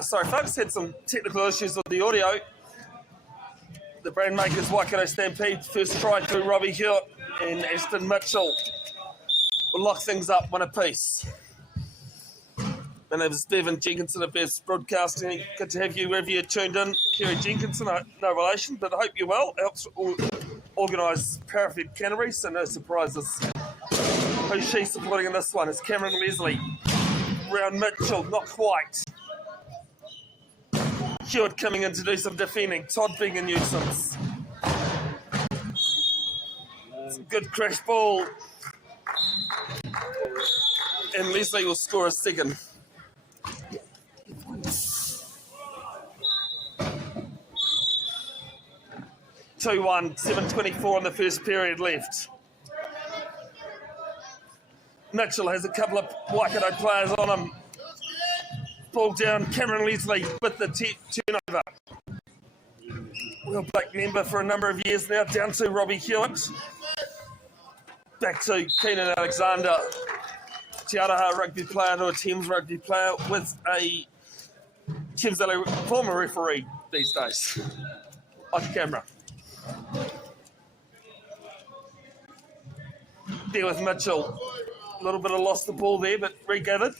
Sorry folks, had some technical issues with the audio. The brand makers Waikato Stampede, first try through Robbie Hewitt and Aston Mitchell will lock things up one apiece. My name is Bevin, Jenkinson of Best Broadcasting. Good to have you wherever you're tuned in. Kerry Jenkinson, no relation, but I hope you're well. Helps organise Parafed Canterbury, so no surprises. Who's she supporting in this one? It's Cameron Leslie. Round Mitchell, not quite. Hewitt coming in to do some defending. Todd being a nuisance. Some good crash ball. And Leslie will score a second. 2-1, 7:24 in the first period left. Mitchell has a couple of Waikato players on him. Ball down, Cameron Leslie with the turnover. Well, Black member for a number of years now, down to Robbie Hewitt. Back to Keenan Alexander, Te Araha rugby player to a Thames rugby player with a Thames Valley former referee these days. On camera. There with Mitchell. A little bit of lost the ball there, but regathered.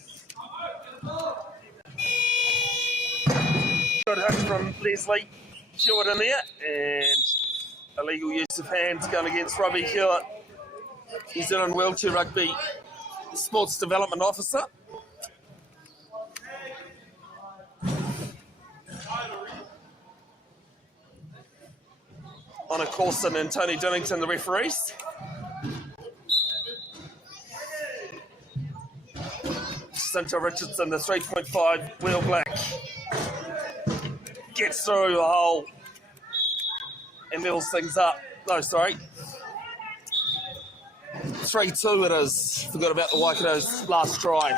Good hit from Leslie. Hewitt in there, and illegal use of hands going against Robbie Hewitt. New Zealand Wheelchair Rugby Sports Development Officer. Anna Corson and Tony Dinnington, the referees. Cinta Richardson, the 3.5 wheel black. Gets through the hole and levels things up. No, sorry. 3-2 it is. Forgot about the Waikato's last try.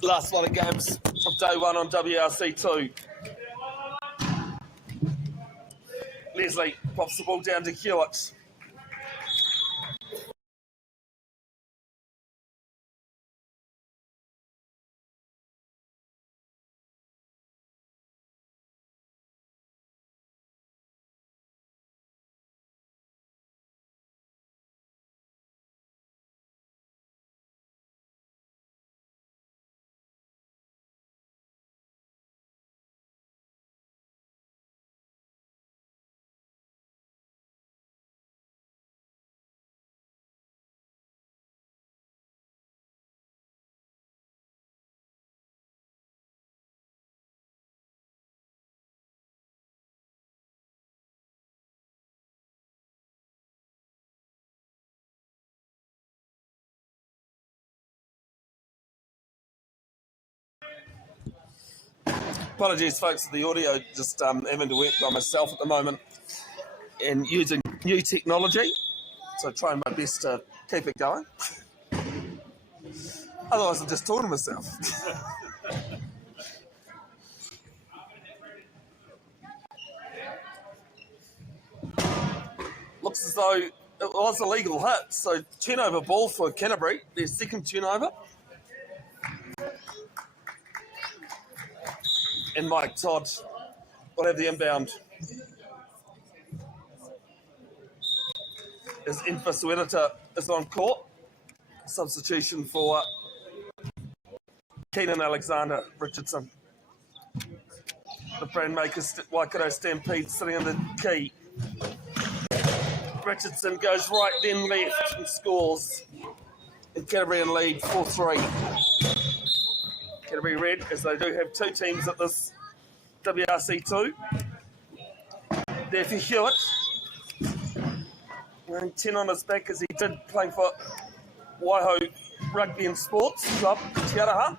Last lot of games of day one on WRC2. Leslie pops the ball down to Hewitt. Apologies, folks, for the audio. Just having to work by myself at the moment and using new technology. So trying my best to keep it going. Otherwise, I'm just talking to myself. Looks as though it was a legal hit. So turnover ball for Canterbury. Their second turnover. And Mike Todd will have the inbound. As Infasuerita is on court. Substitution for Keenan Alexander Richardson. The brand makers Waikato Stampede sitting in the key. Richardson goes right then left and scores. And Canterbury in lead 4-3. Canterbury red, as they do have two teams at this WRC2. There for Hewitt. Wearing 10 on his back as he did playing for Waiho Rugby and Sports Club, Te Araha.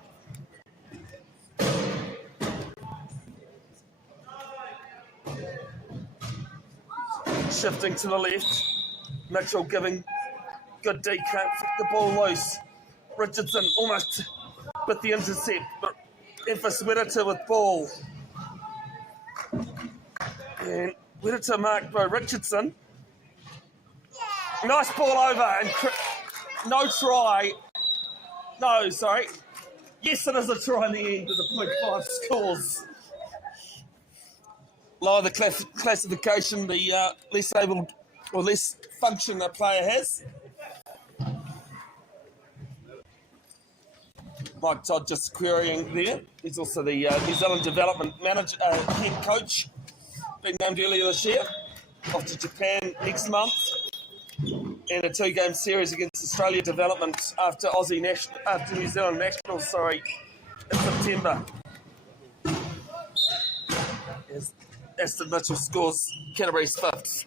Shifting to the left. Mitchell giving good D, can't fit the ball loose. Richardson almost with the intercept, but Infasuerita with ball. And Werita marked by Richardson. Nice ball over and no try. No, sorry. Yes, it is a try in the end with the 0.5 scores. Lower the classification, the less able or less function a player has. Mike Todd just querying there. He's also the New Zealand Development Manager, head coach, being named earlier this year. Off to Japan next month. And a 2-game series against Australia Development after New Zealand Nationals, in September. As Aston Mitchell scores Canterbury's 5th.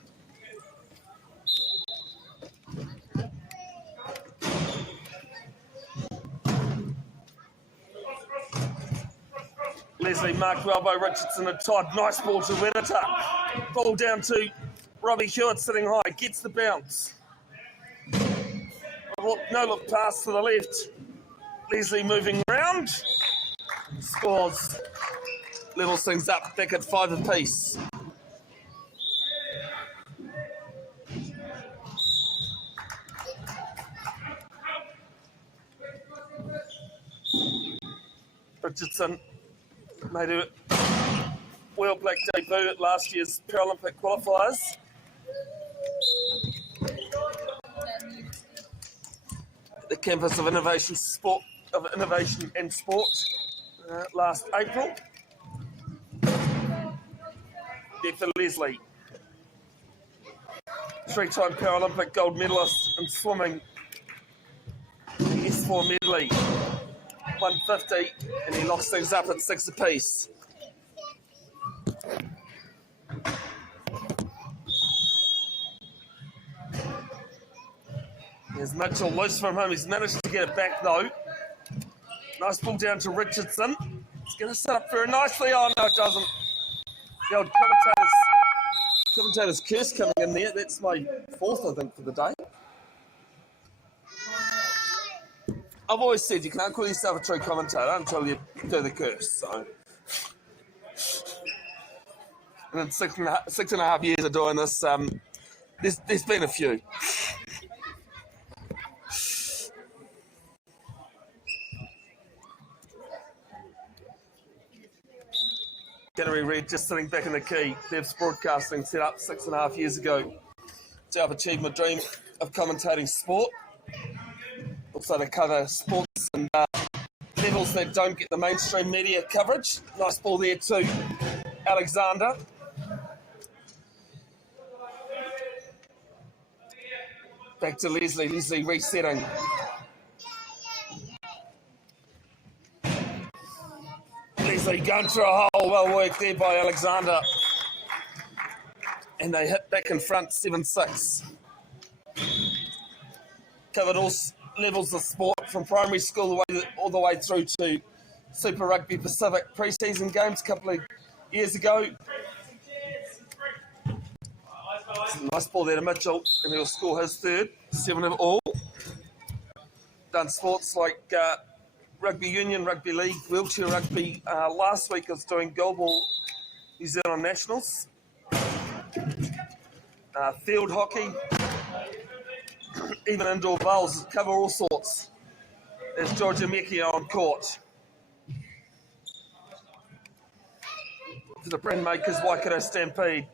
Leslie marked well by Richardson and Todd. Nice ball to Wellington. Ball down to Robbie Hewitt sitting high. Gets the bounce. No look pass to the left. Leslie moving round. Scores. Levels things up. Back at 5 apiece. Richardson made a World Black debut at last year's Paralympic qualifiers. The campus of innovation and sport last April. Bevin Leslie, 3-time Paralympic gold medalist in swimming. S4 medley, 150, and he locks things up at 6 apiece. There's Mitchell loose from him. He's managed to get it back though. Nice ball down to Richardson. It's going to set up very nicely. Oh no, it doesn't. The old commentator's curse coming in there. That's my 4th, I think, for the day. I've always said you can't call yourself a true commentator until you do the curse. So, and in 6.5 years of doing this, there's been a few. Canterbury Red just sitting back in the key. Dev's Broadcasting set up 6.5 years ago to help achieve my dream of commentating sport. Also to cover sports and levels that don't get the mainstream media coverage. Nice ball there to Alexander. Back to Leslie. Leslie resetting. Leslie going through a hole. Well worked there by Alexander. And they hit back in front 7-6. Covered all levels of sport from primary school all the way through to Super Rugby Pacific pre-season games a couple of years ago. Nice ball there to Mitchell, and he'll score his 3rd, 7 of all. Done sports like Rugby Union, Rugby League, wheelchair rugby. Last week I was doing Goldball New Zealand Nationals. Field hockey, even indoor bowls, cover all sorts. There's Georgia Mecchia on court. For the brand makers, Waikato Stampede.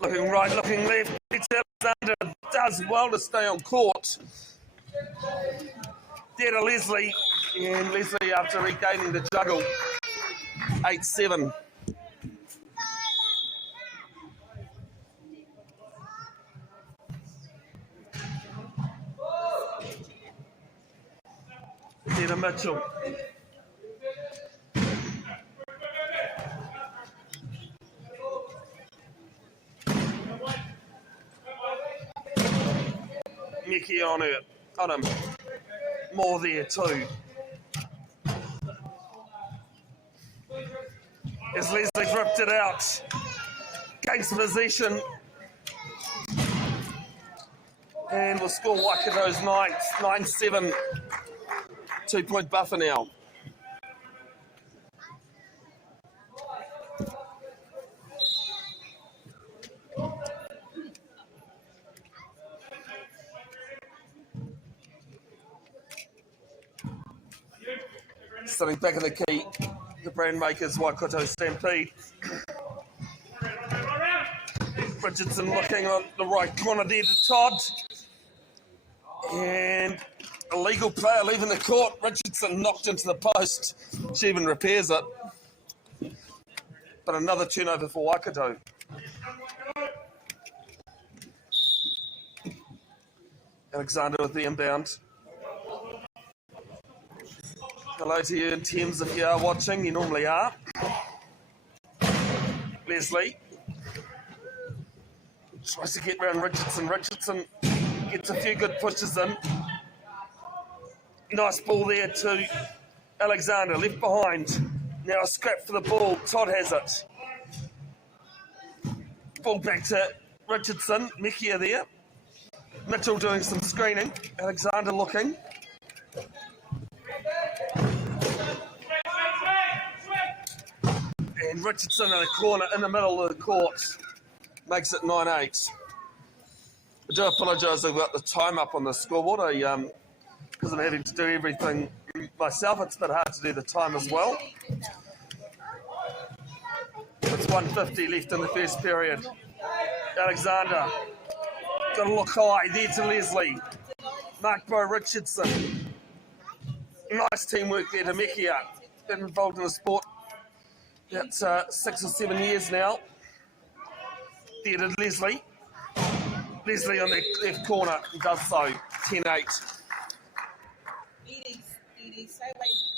Looking right, looking left. Alexander does well to stay on court. There to Leslie, and Leslie after regaining the juggle, 8-7. There to Mitchell. Nicky on him. More there too. As Leslie ripped it out. Gains possession. And we'll score Waikato's 9th, 9-7. 2-point buffer now. sitting back in the key, the brand makers Waikato Stampede. Richardson looking on the right corner there to Todd. And a legal player leaving the court. Richardson knocked into the post. She even repairs it. But another turnover for Waikato. Alexander with the inbound. Hello to you in Thames if you are watching. You normally are. Leslie tries to get around Richardson. Richardson gets a few good pushes in. Nice ball there to Alexander, left behind. Now a scrap for the ball. Todd has it. Ball back to Richardson. Mekia there. Mitchell doing some screening. Alexander looking. And Richardson in a corner in the middle of the court. Makes it 9-8. I do apologise about the time up on the scoreboard. Because I'm having to do everything myself, it's a bit hard to do the time as well. It's 1:50 left in the first period. Alexander, got to look high there to Leslie. Marked by Richardson. Nice teamwork there to Mekia. Been involved in the sport about 6 or 7 years now. There to Leslie. Leslie on the left corner does so. 10-8.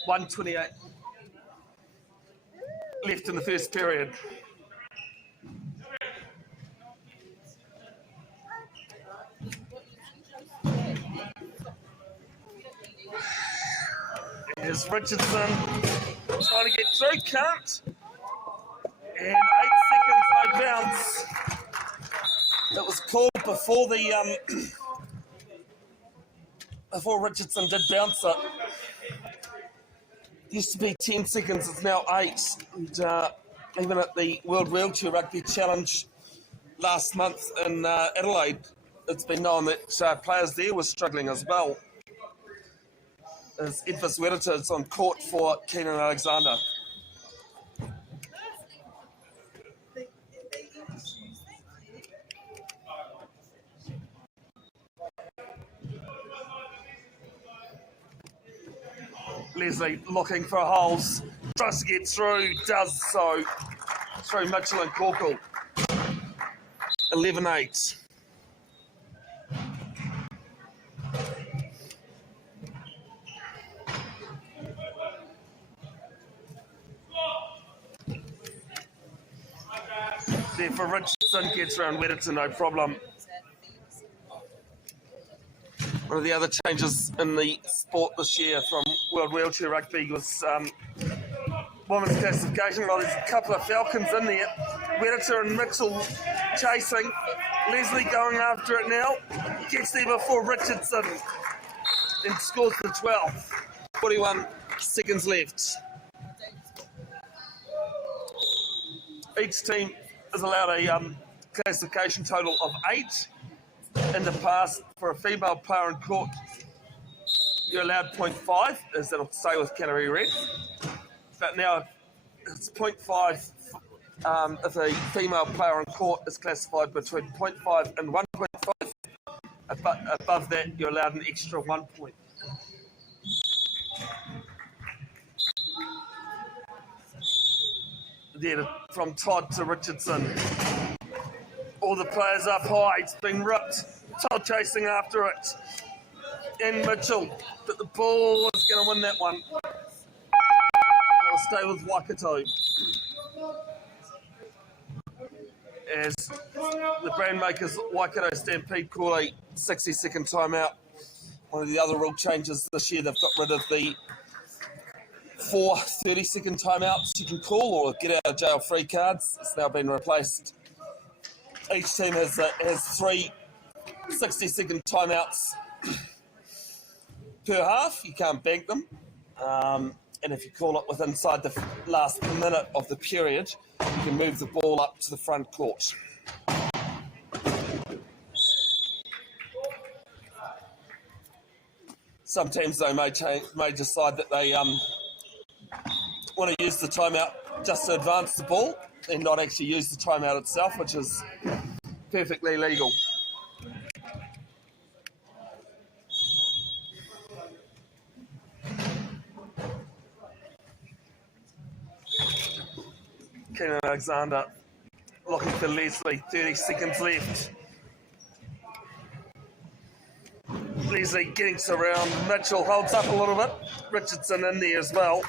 1:28 left in the first period. Here's Richardson trying to get through, can't. And 8 seconds, no bounce. It was called before before Richardson did bounce it. Used to be 10 seconds, it's now 8. And even at the World Wheelchair Rugby Challenge last month in Adelaide, it's been known that players there were struggling as well. As Edvis Werita is on court for Keenan Alexander. Leslie looking for holes, tries to get through, does so through Mitchell and Corkle. 11-8. There for Richardson, gets around Weddington, no problem. One of the other changes in the sport this year from World Wheelchair Rugby was women's classification. Well, there's a couple of Falcons in there. Weddington and Mitchell chasing. Leslie going after it now. Gets there before Richardson and scores the 12th. 41 seconds left. Each team has allowed a classification total of 8. In the past, for a female player in court, you're allowed 0.5, as it'll say with Canterbury Red. But now it's 0.5 if a female player in court is classified between 0.5 and 1.5. Above that, you're allowed an extra 1 point. There from Todd to Richardson. All the players up high, it's been ripped. Todd chasing after it. And Mitchell, but the ball is going to win that one. It'll stay with Waikato. As the brand makers Waikato Stampede call a 60-second timeout. One of the other rule changes this year, they've got rid of the 4 30-second timeouts you can call or get out of jail free cards. It's now been replaced. Each team has 3 60-second timeouts per half. You can't bank them. And if you call it within inside the last minute of the period, you can move the ball up to the front court. Some teams, though, may decide that they want to use the timeout just to advance the ball and not actually use the timeout itself, which is perfectly legal. Keenan Alexander looking for Leslie, 30 seconds left. Leslie getting around, Mitchell holds up a little bit, Richardson in there as well.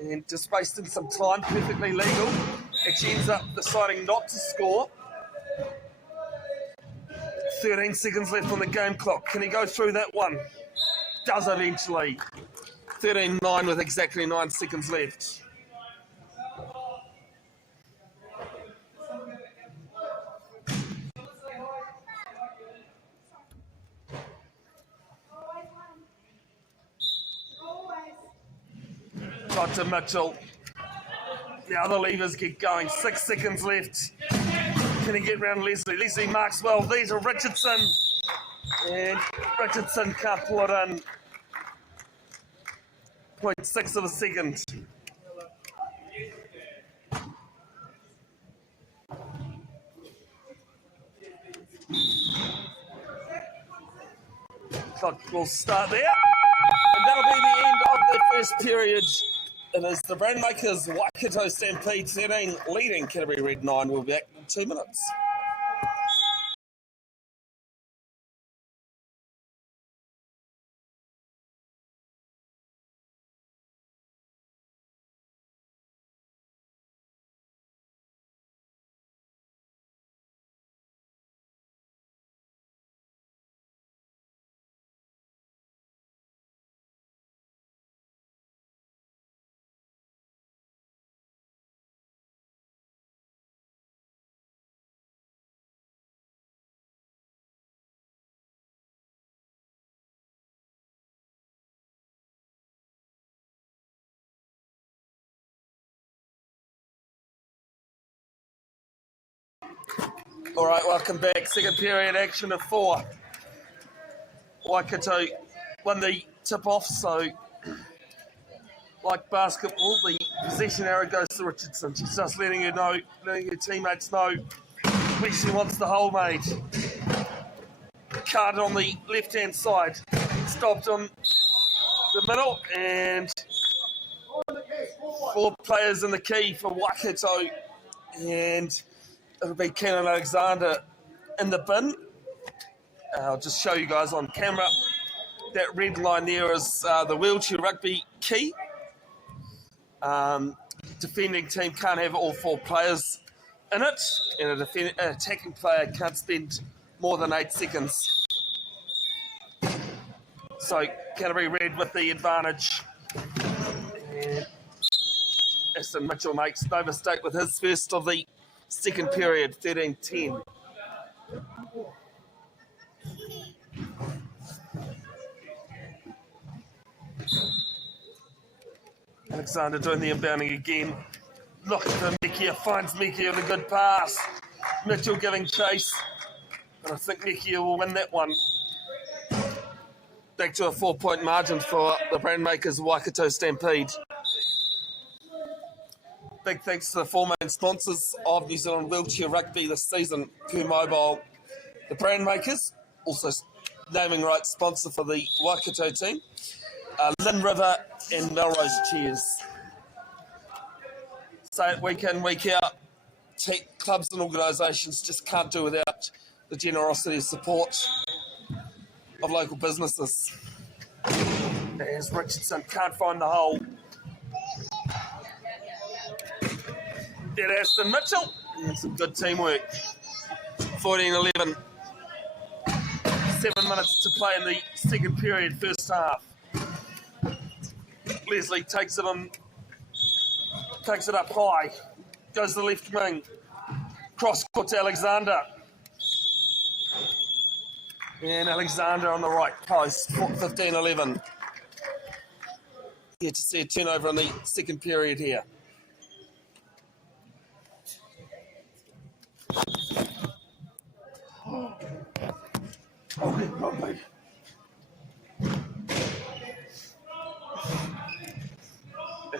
And just wasting some time, perfectly legal. Actually ends up deciding not to score. 13 seconds left on the game clock. Can he go through that one? Does eventually. 13-9 with exactly 9 seconds left. Got to Mitchell. Now the levers get going. 6 seconds left. Can he get round Leslie? Leslie marks well. These are Richardson. And Richardson can't pull it in. 0.6 of a second. Clock will start there. And that'll be the end of the first period. It is the Rainmakers Waikato Stampede 13 leading Canterbury Red 9. We'll be back in 2 minutes. All right, welcome back. Second period action of 4. Waikato won the tip-off, so like basketball, the possession arrow goes to Richardson. She's just letting her teammates know where she wants the hole made. Card on the left-hand side. Stopped on the middle, and 4 players in the key for Waikato, and it'll be Keenan Alexander in the bin. I'll just show you guys on camera. That red line there is the wheelchair rugby key. Defending team can't have all 4 players in it, and an attacking player can't spend more than 8 seconds. So Canterbury Red with the advantage. And Aston Mitchell makes no mistake with his first of the second period, 13-10. Alexander doing the inbounding again. Looking for Mekia, finds Mekia with a good pass. Mitchell giving chase. And I think Mekia will win that one. Back to a 4-point margin for the Brandmakers Waikato Stampede. Big thanks to the 4 main sponsors of New Zealand Wheelchair Rugby this season, Pure Mobile, the Brandmakers, also naming rights sponsor for the Waikato team, Lynn River and Melrose Cheers. So week in, week out, clubs and organisations just can't do without the generosity and support of local businesses. As Richardson can't find the hole. At Aston Mitchell, and some good teamwork. 14-11. 7 minutes to play in the second period, first half. Leslie takes it up high. Goes to the left wing. Cross court to Alexander. And Alexander on the right post, 15-11. Here to see a turnover in the second period here. Rugby.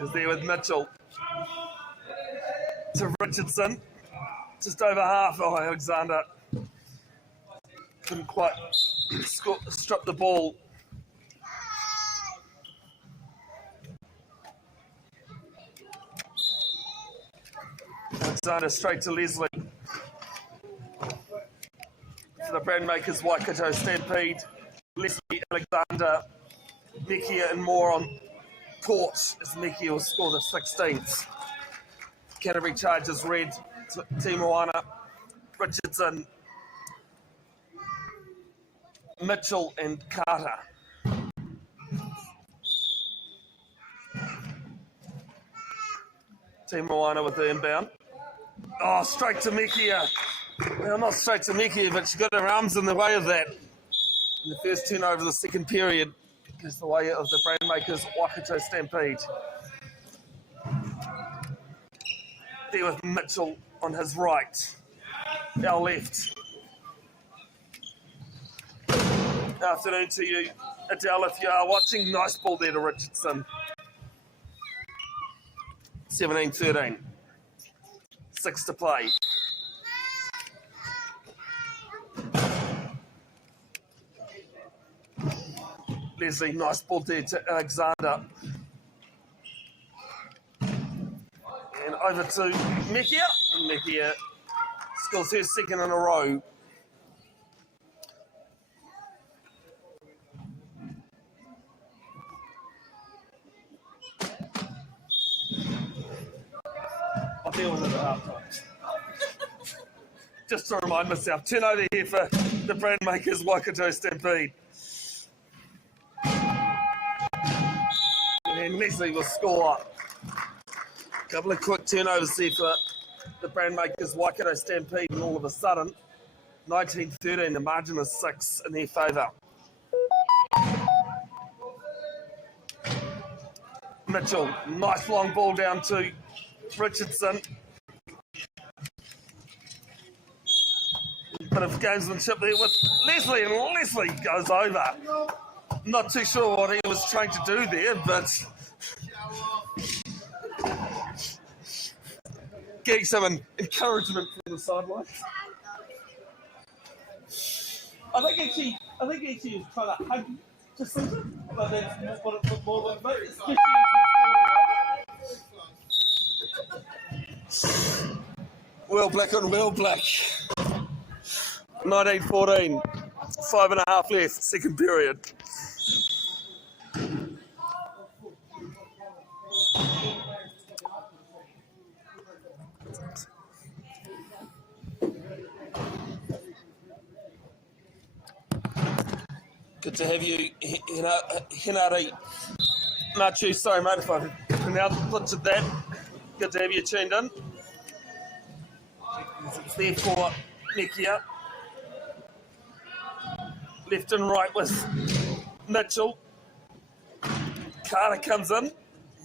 As the there with Mitchell. To Richardson. Just over half. Oh, Alexander couldn't quite strip the ball. Alexander straight to Leslie. For the Brandmakers Waikato Stampede. Leslie, Alexander, Mekia and Moore on court as Mekia will score the 16th. Canterbury Chargers red, Team Moana, Richardson, Mitchell and Carter. Team Moana with the inbound. Oh, straight to Mekia. Well, not straight to Mekia, but she got her arms in the way of that. In the first turnover of the second period goes the way of the Brandmakers Waikato Stampede. There with Mitchell on his right, our left. Afternoon to you, Adele, if you are watching. Nice ball there to Richardson. 17-13. 6 to play. Leslie, nice ball there to Alexander. And over to Mekia. And Mekia scores her second in a row. I'll deal with it at half time. Just to remind myself, turnover here for the Brandmakers Waikato Stampede. And Leslie will score. A couple of quick turnovers there for the Brandmakers Waikato Stampede, and all of a sudden, 19-13, the margin is 6 in their favour. Mitchell, nice long ball down to Richardson. Bit of gamesmanship there with Leslie, and Leslie goes over. Not too sure what he was trying to do there, but getting some encouragement from the sidelines. I think actually he was trying to hug Jacinta, but that's what it was more like. But well black on well black. 19-14. 5.5 left, second period. Good to have you, Hinari. Machu, sorry mate if I pronounced butchered that. Good to have you tuned in. It's there for Mekia. Left and right with Mitchell. Carter comes in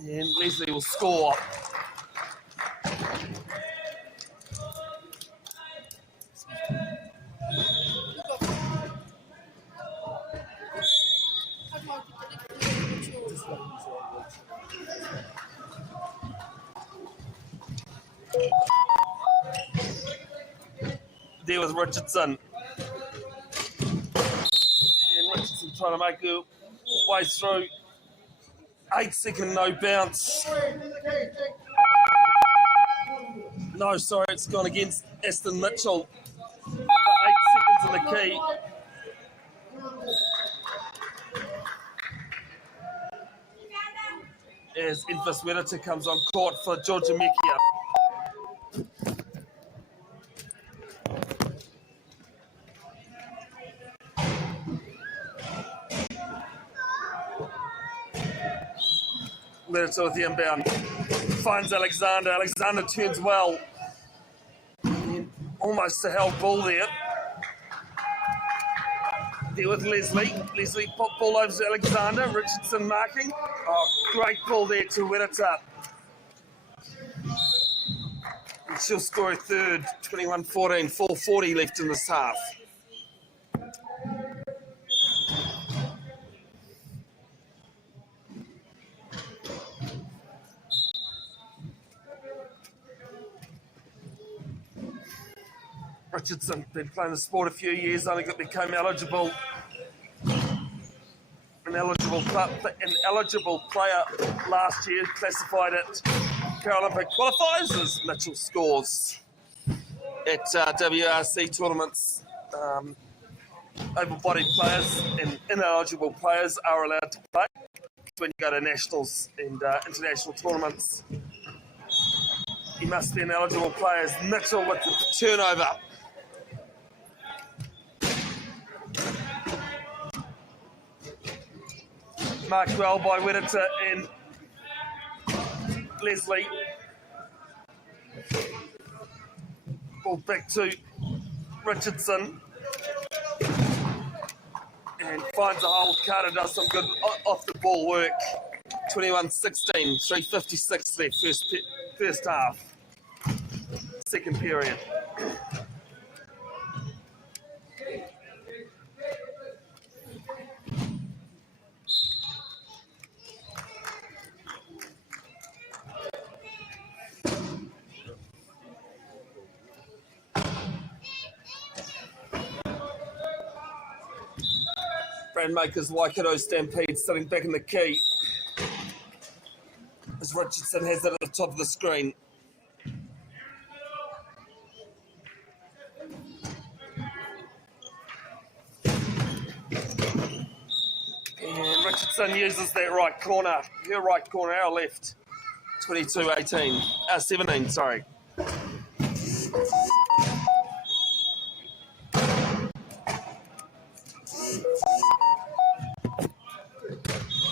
and Leslie will score. There was Richardson. And Richardson trying to make her way through. 8-second no bounce. No, sorry, it's gone against Aston Mitchell. 8 seconds in the key. As Infus Wedita comes on court for Georgia Mekia. Wedita with the inbound. Finds Alexander. Alexander turns well. And almost a held ball there. There with Leslie. Leslie pop ball over to Alexander. Richardson marking. Oh, great ball there to Wedita. And she'll score a third. 21-14. 4:40 left in this half. Richardson, been playing the sport a few years, only became eligible. An eligible player last year, classified at Paralympic qualifiers as Mitchell scores at WRC tournaments. Able-bodied players and ineligible players are allowed to play when you go to nationals and international tournaments. He must be an eligible player. As Mitchell with the turnover. Marked well by Whittaker and Leslie. Ball back to Richardson. And finds a hole. Carter does some good off the ball work. 21-16, 3:56 left, first half. Second period. Brandmakers Waikato Stampede sitting back in the key as Richardson has it at the top of the screen. And Richardson uses that right corner, her right corner, our left. 22-18, 17, sorry.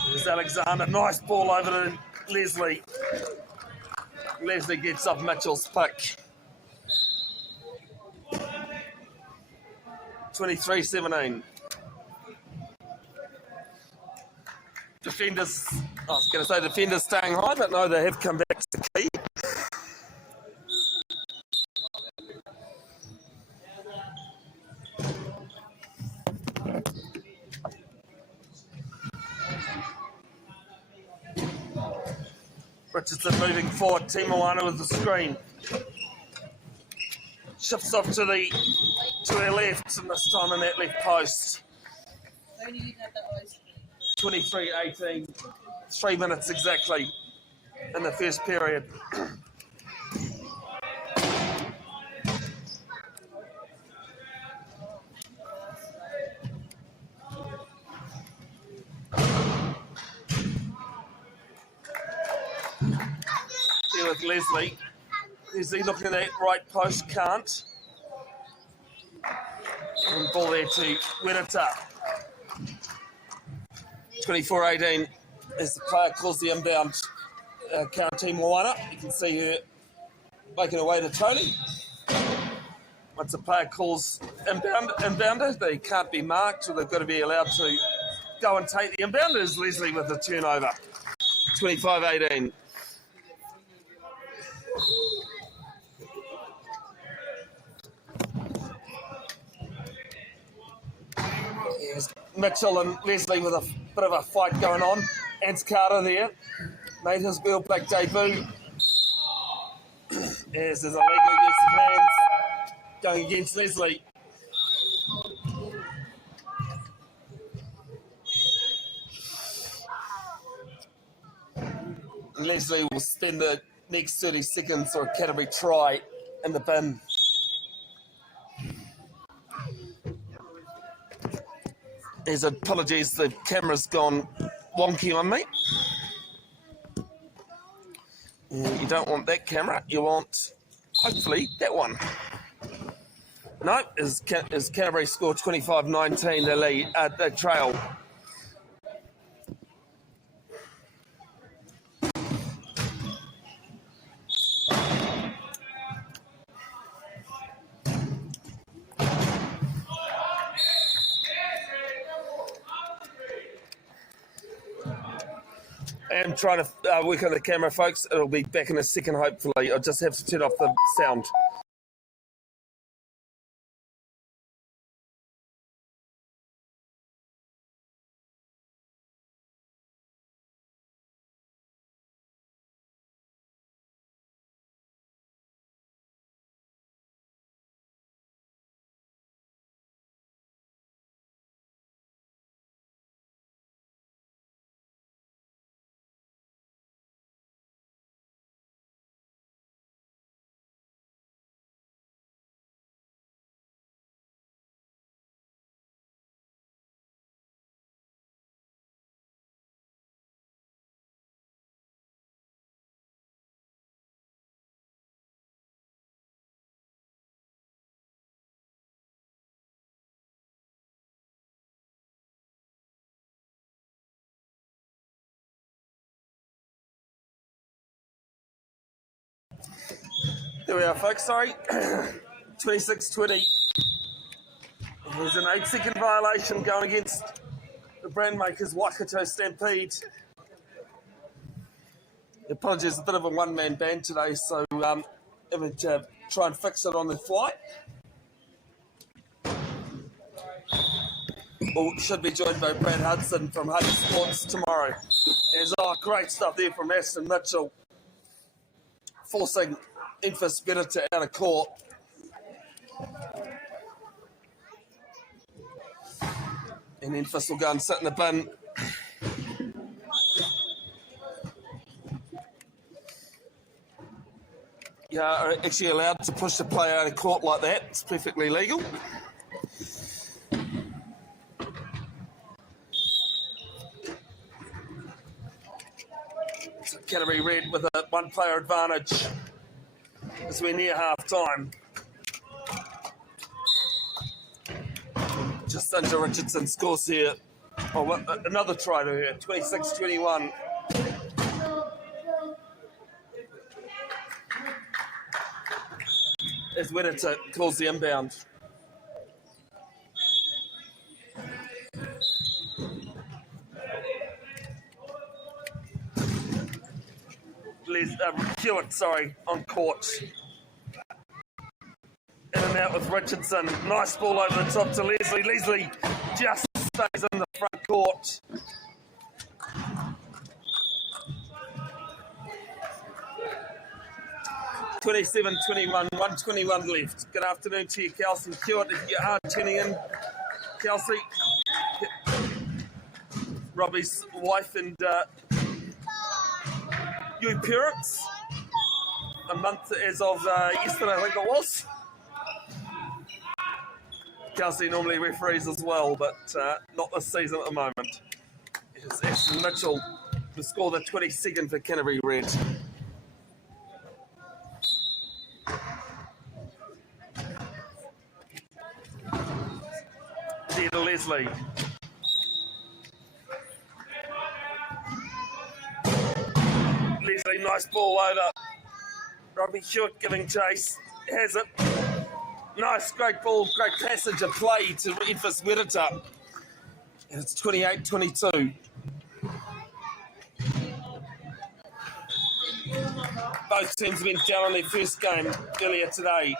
There's Alexander, nice ball over to Leslie. Leslie gets off Mitchell's pick. 23-17. Defenders, I was going to say defenders staying high, but no, they have come back to the key. Richardson moving forward, Team Moana with the screen. Shifts off to her left, and this time in that left post. 23-18, 3 minutes exactly in the first period. There with Leslie. Leslie looking at that right post, can't. And ball there to Whittaker. 24-18 as the player calls the inbound Team Moana. You can see her making her way to Tony. Once a player calls inbounder, they can't be marked, or they've got to be allowed to go and take the inbounder. Is Leslie with the turnover. 25-18. Here's Mitchell and Leslie with a bit of a fight going on. Ants Carter there. Made his World Black debut. As there's a legal use of hands going against Leslie. And Leslie will spend the next 30 seconds or a Canterbury try in the bin. There's apologies, the camera's gone wonky on me. You don't want that camera, you want, hopefully, that one. No, as Canterbury score 25-19, the lead, the trail. I'm trying to work on the camera, folks. It'll be back in a second, hopefully. I'll just have to turn off the sound. There we are, folks, sorry. 26-20. There's an 8-second violation going against the brand makers Waikato Stampede. Apologies, a bit of a one-man band today, so having to try and fix it on the flight. Well, should be joined by Brad Hudson from Hudson Sports tomorrow. There's great stuff there from Aston Mitchell, forcing Infus Beneta out of court. And Infus will go and sit in the bin. Yeah, are actually allowed to push the player out of court like that. It's perfectly legal. So Canterbury Red with a one-player advantage as we're near half-time. Just under Richardson scores here. Oh, another try to her, 26-21. As Wellington calls the inbound. Hewitt, on court. In and out with Richardson. Nice ball over the top to Leslie. Leslie just stays in the front court. (27-21), 1:21 left. Good afternoon to you, Kelsey Hewitt. If you are tuning in, Kelsey, Robbie's wife and you parents. A month as of yesterday, I think it was. Kelsey normally referees as well, but not this season at the moment. It's Aston Mitchell to score the 22nd for Canterbury Red. There to Leslie. Leslie, nice ball over. Robbie Hewitt giving chase. Has it. Nice, great ball, great passage of play to Infus Beneta. And it's 28-22. Both teams went down on their first game earlier today.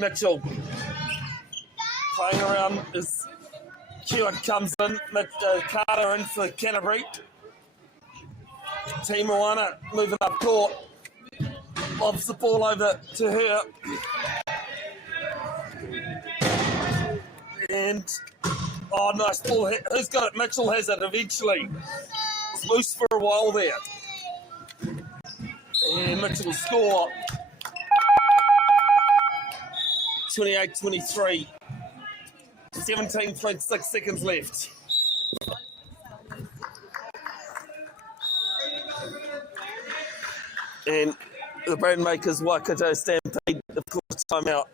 Mitchell playing around as Hewitt comes in. Carter in for Canterbury. Moana moving up court. Lobs the ball over to her. And, nice ball. Who's got it? Mitchell has it eventually. It's loose for a while there. And Mitchell will score. 28-23. 17.6 seconds left. And the brand makers Waikato Stampede, of course, timeout.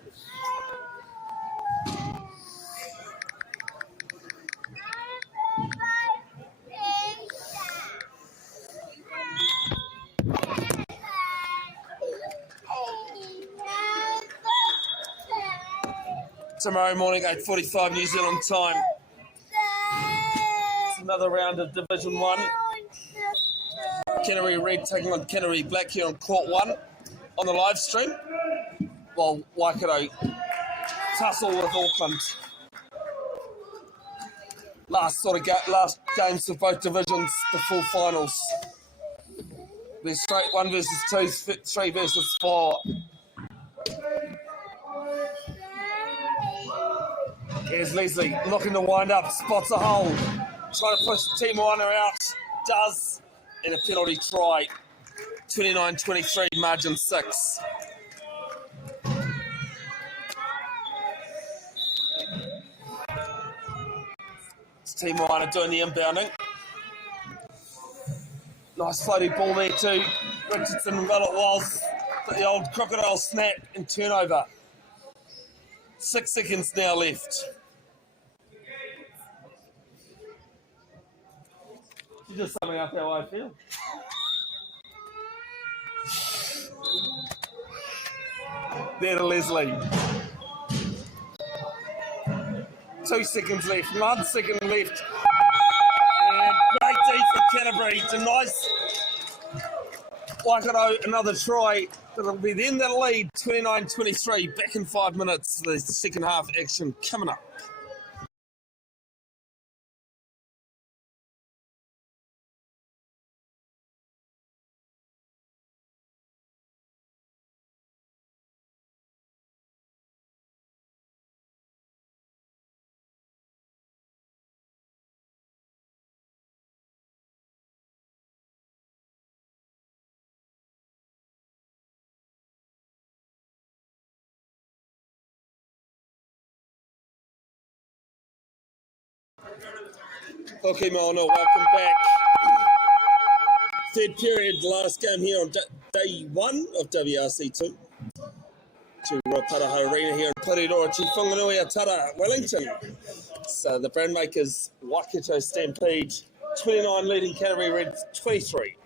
Tomorrow morning, 8:45 New Zealand time. It's another round of Division 1. Canterbury Red taking on Canterbury Black here on Court 1 on the live stream, while Waikato tussle with Auckland. Last games for both divisions, the full finals. They're straight 1 versus 2, 3 versus 4. Here's Leslie looking to wind up, spots a hole, trying to push Moana out, does. And a penalty try, 29-23, margin 6. It's Moana doing the inbounding. Nice floating ball there too. Richardson got it was, but the old crocodile snap and turnover. 6 seconds now left. Just summing up how I feel. There to Leslie. 2 seconds left, 1 second left. And great D for Canterbury. Denies Waikato another try. It'll be then the lead, 29-23. Back in 5 minutes. The second half action coming up. Okay, Moana, welcome back. Third period, last game here on day 1 of WRC 2. To Rauparaha Arena here in Poririua, to Whanganui Atara, Wellington. So the Brandmakers Waikato Stampede, 29 leading Canterbury Red 23.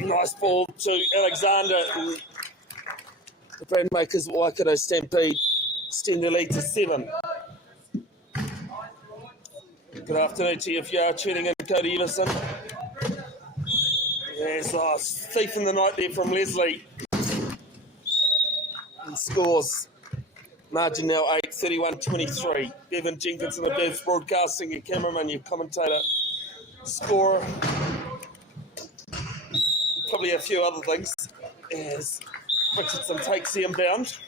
Nice ball to Alexander. The Brandmakers Waikato Stampede extend the lead to 7. Good afternoon to you if you are tuning in, Cody Everson. There's a thief in the night there from Leslie. And scores. Margin now 8, 31-23. Bevin, Jenkinson, and Bev's broadcasting, your cameraman, your commentator, scorer. Probably a few other things. As Richardson takes the inbound.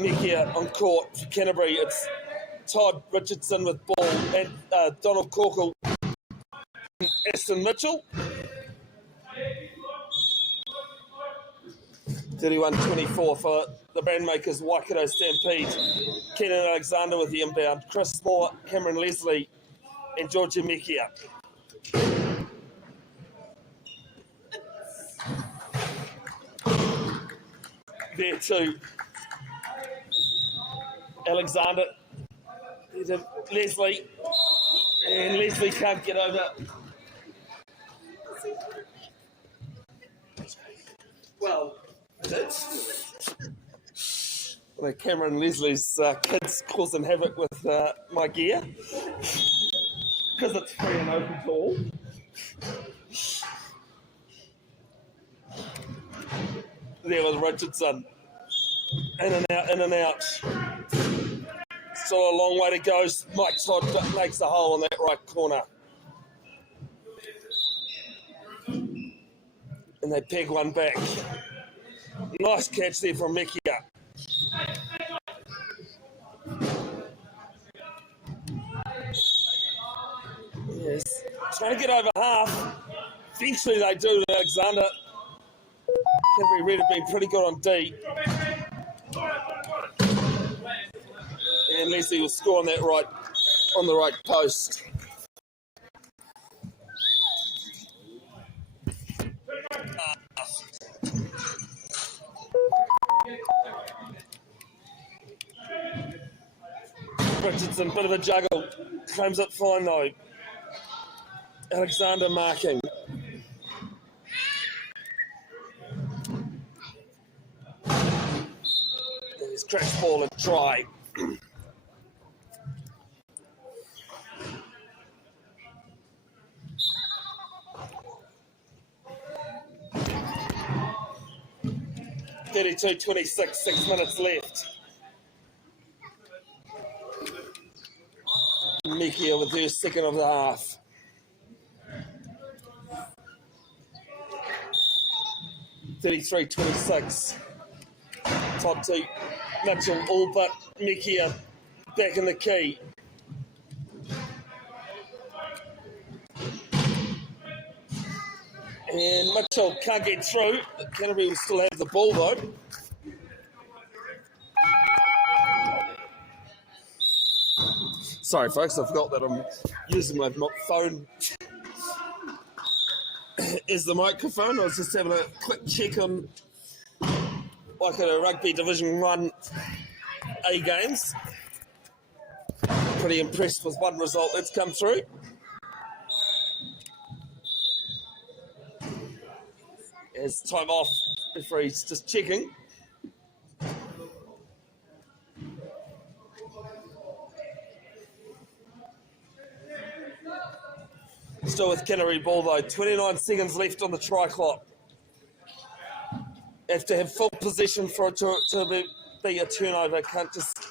Mekia on court for Canterbury. It's Todd Richardson with ball and Donald Corkle and Aston Mitchell. 31-24 for the Brandmakers Waikato Stampede. Kenan Alexander with the inbound. Chris Moore, Cameron Leslie, and Georgia Mekia. There too. Alexander, Leslie, and Leslie can't get over. Well, Cameron Leslie's kids causing havoc with my gear because it's free and open to all. There was Richardson. In and out, in and out. Still a long way to go. Mike Todd makes the hole in that right corner. And they peg one back. Nice catch there from Mekia. Yes. Trying to get over half. Eventually they do, Alexander. Canterbury Red have been pretty good on D. And Leslie will score on that right, on the right post. Richardson, bit of a juggle. Claims it fine though. Alexander marking. There's crash ball and try. (32-26), 6 minutes left. Mekia with her second of the half. (33-26). Top two, Mitchell all but Mekia back in the key. And Mitchell can't get through. Canterbury will still have the ball though. Sorry folks, I forgot that I'm using my phone. is the microphone. I was just having a quick check on Waikato Rugby Division 1 A games. Pretty impressed with one result that's come through. As time off, referee's just checking. Still with Canterbury ball though, 29 seconds left on the try clock. Have to have full possession for it to be a turnover. Can't just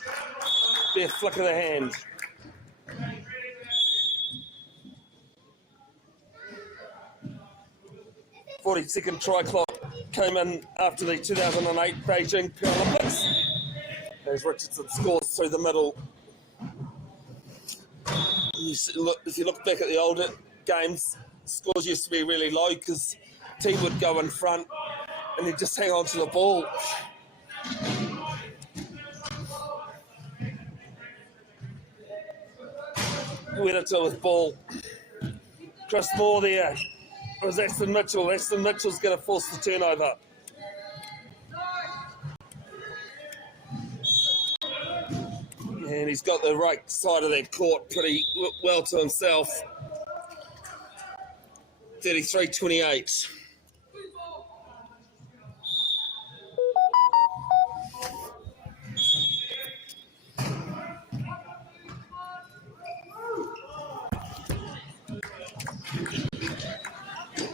be a flick of the hand. .40-second try clock came in after the 2008 Beijing Paralympics as Richardson scores through the middle. If you look back at the older games, scores used to be really low because the team would go in front and they'd just hang on to the ball. Waikato with ball. Chris Moore there. It was Aston Mitchell. Aston Mitchell's going to force the turnover. And he's got the right side of that court pretty well to himself. 33-28.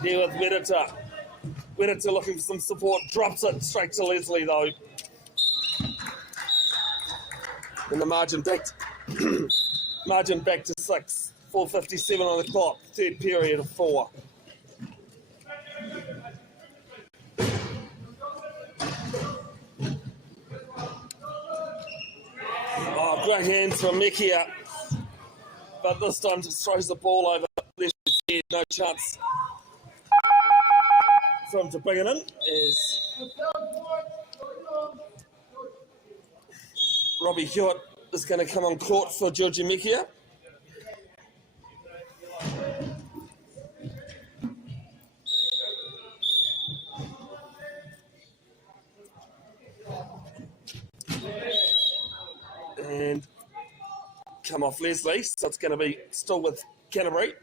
There with Waikato. Waikato looking for some support. Drops it straight to Leslie though. And the margin back to 6. 4:57 on the clock. Third period of 4. Oh, great hands from Mekia. But this time just throws the ball over. No chance for him to bring it in. Robbie Hewitt is going to come on court for Georgie Mekia. And come off Leslie, so it's going to be still with Canterbury.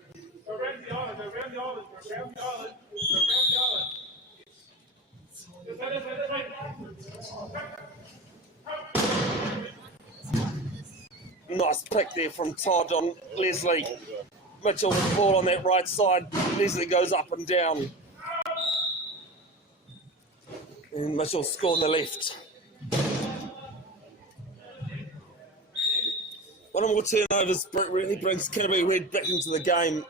Go around the island, go around the island, go around the island, go around the island. Nice pick there from Todd on Leslie. Mitchell with the ball on that right side. Leslie goes up and down. And Mitchell scored on the left. One more turnovers really brings Canterbury Red back into the game.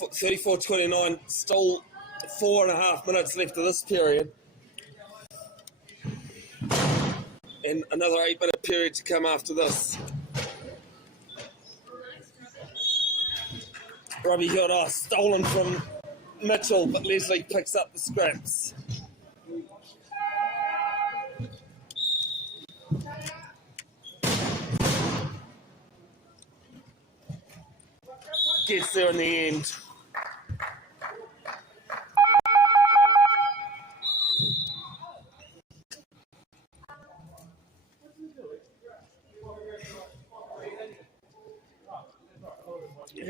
34-29, still 4.5 minutes left of this period. And another 8-minute period to come after this. Robbie Hewitt stolen from Mitchell, but Leslie picks up the scraps. Gets there in the end.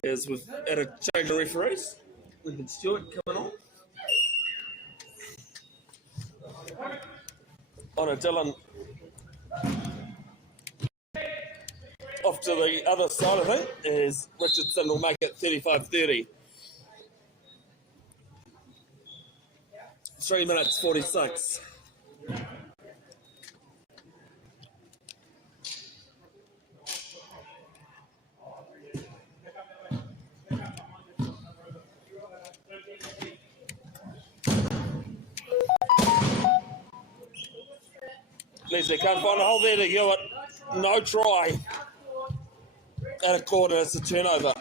As we've had a change of referees. Lincoln Stewart coming on. Honor Dillon off to the other side of it as Richardson will make it 35-30. 3 minutes 46. Leslie can't find a hole there to Hewitt. No try. At a quarter, it's a turnover.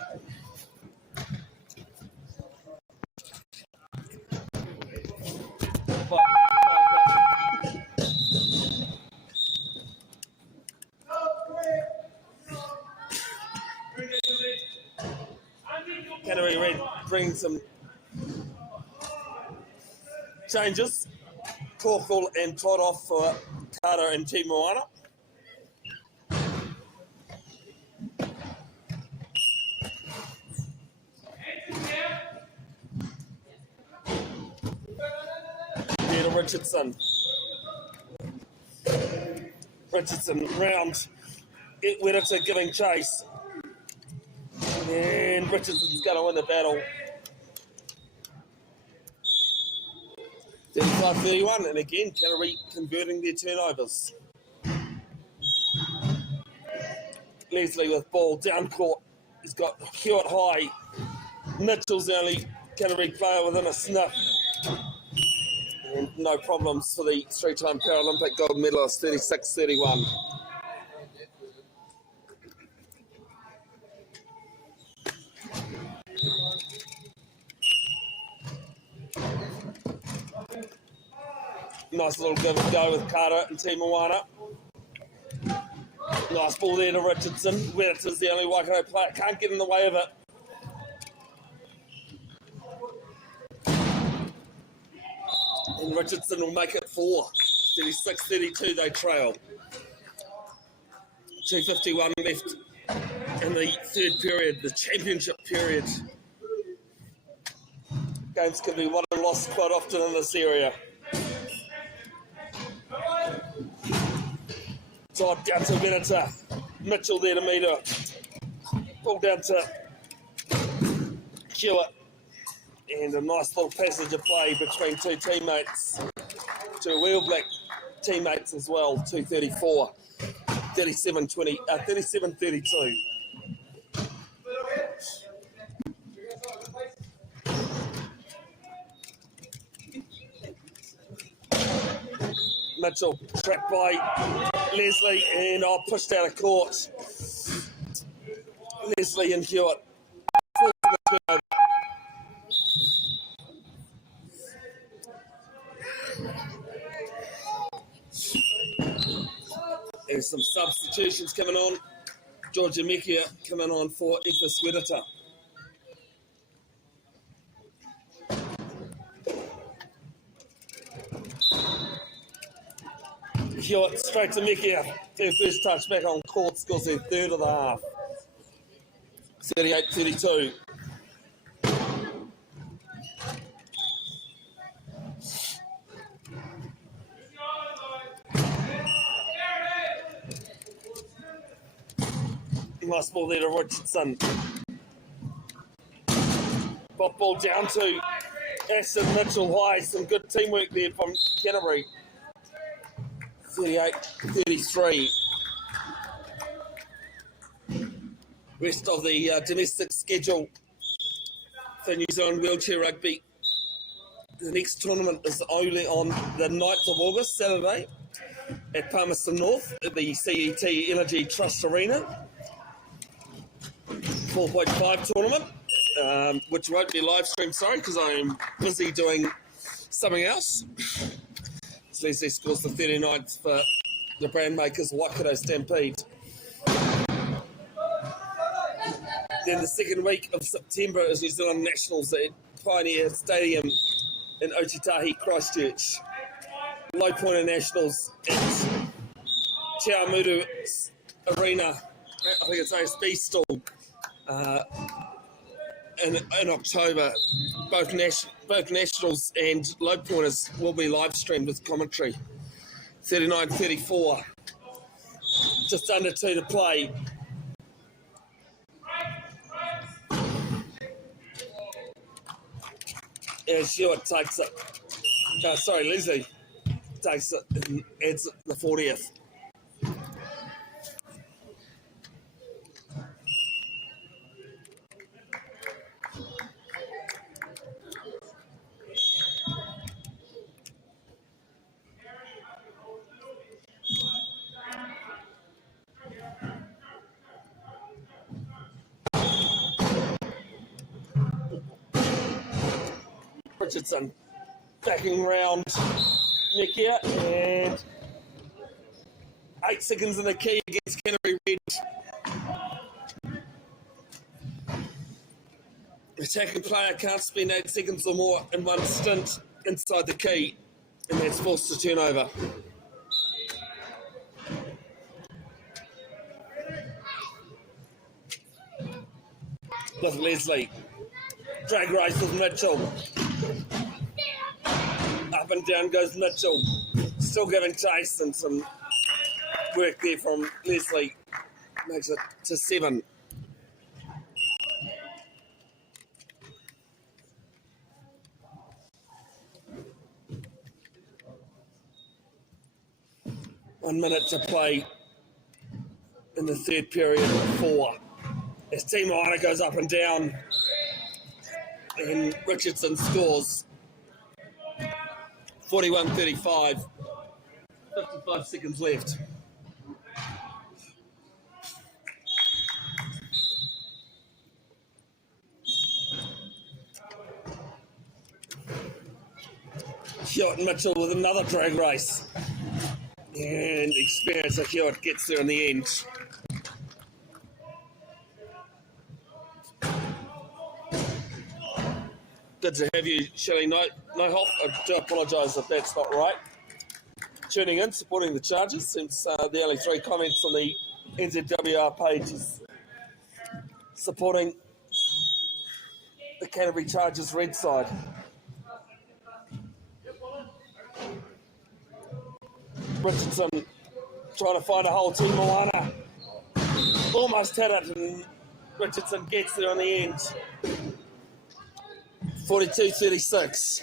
Canterbury Red bringing some Changes. Torkel and Todd off for Carter and Te Moana. Peter Richardson. Richardson round. Whittaker giving chase. And Richardson's going to win the battle. 35-31, and again, Canterbury converting their turnovers. Leslie with ball down court. He's got Hewitt high. Mitchell's the only Canterbury player within a sniff. And no problems for the three-time Paralympic gold medalist, 36-31. Nice little give and go with Carter and Te Moana. Nice ball there to Richardson. Whittaker's the only Waikato player. Can't get in the way of it. And Richardson will make it 4. 36-32 they trail. 2:51 left in the third period, the championship period. Games can be won and lost quite often in this area. Todd down to Whittaker. Mitchell there to meet her. Ball down to Hewitt. And a nice little passage of play between two teammates. Two Wheel Black teammates as well. 2:34. 37-32. Mitchell trapped by Leslie and pushed out of court. Leslie and Hewitt. There's some substitutions coming on. Georgia Mekia coming on for Ephes Whittaker. Hewitt straight to Mekia. Their first touch back on court, scores their third of the half. 38-32. Nice ball there to Richardson. Pop ball down to Aston Mitchell high. Some good teamwork there from Canterbury. 38-33. Rest of the domestic schedule for New Zealand wheelchair rugby. The next tournament is only on the 9th of August, Saturday, at Palmerston North at the CET Energy Trust Arena. 4.5 tournament, which won't be live streamed, sorry, because I'm busy doing something else. So Leslie scores the 39th for the brand makers Waikato Stampede. Then the second week of September is New Zealand Nationals at Pioneer Stadium in Otitahi, Christchurch. Low Pointer Nationals at Chiamudu Arena, I think it's ASB stall, in October. Both Nationals and Low Pointers will be live streamed with commentary. 39-34. Just under 2 to play. As Hewitt takes it. Leslie takes it and adds the 40th. Richardson backing round Mekia and 8 seconds in the key against Canterbury Red. Attacking player can't spend 8 seconds or more in one stint inside the key, and that's forced to turn over. With Leslie. Drag race with Mitchell. Up and down goes Mitchell. Still giving chase, and some work there from Leslie. Makes it to 7. One minute to play in the third period of 4. As Team Ohana goes up and down, and Richardson scores 41-35, 55 seconds left. Hewitt and Mitchell with another drag race. And experience of Hewitt gets there in the end. Good to have you, Shelley Nighthawk. I do apologise if that's not right. Tuning in, supporting the Chargers, since the only 3 comments on the NZWR page is supporting the Canterbury Chargers red side. Richardson trying to find a hole. Team Moana almost had it, and Richardson gets there in the end. 42-36.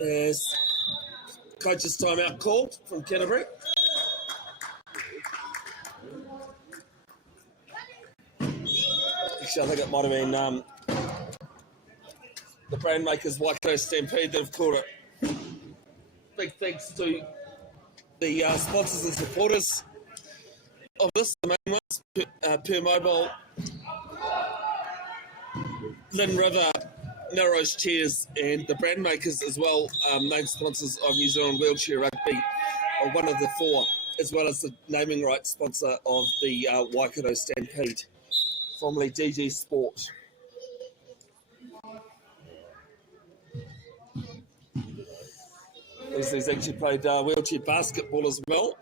There's coach's timeout called from Canterbury. Actually, I think it might have been the brand makers Waikato Stampede that have called it. Big thanks to the sponsors and supporters of this, the main ones, Per Mobile, Lynn River, Narrows Chairs, and the brand makers as well, main sponsors of New Zealand Wheelchair Rugby, are one of the 4, as well as the naming rights sponsor of the Waikato Stampede, formerly DG Sport. Leslie's actually played wheelchair basketball as well.